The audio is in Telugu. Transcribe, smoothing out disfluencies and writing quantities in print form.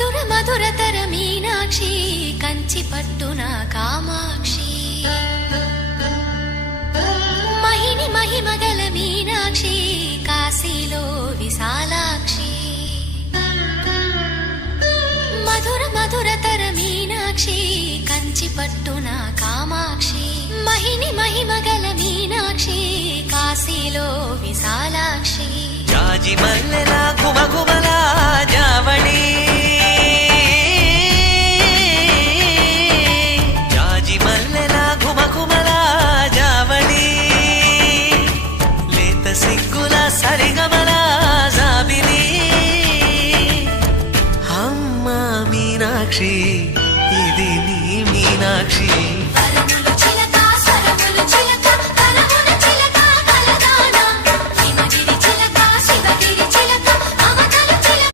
మధుర మధురతర మీనాక్షి కంచి పట్టున కామాక్షి మహిని మహిమగల మీనాక్షి కాశీలో విశాలాక్షి మధుర మధురతర మీనాక్షి కంచి పట్టున కామాక్షి మహిని మహిమగల మీనాక్షి కాశీలో విశాలాక్షి జాజి మల్లెలా గుమగుమలా జావళి జాజి మల్లెలా గుమగుమలా జావళి లేత సిగ్గుల సరిగమల జాబిలి అమ్మ మీనాక్షి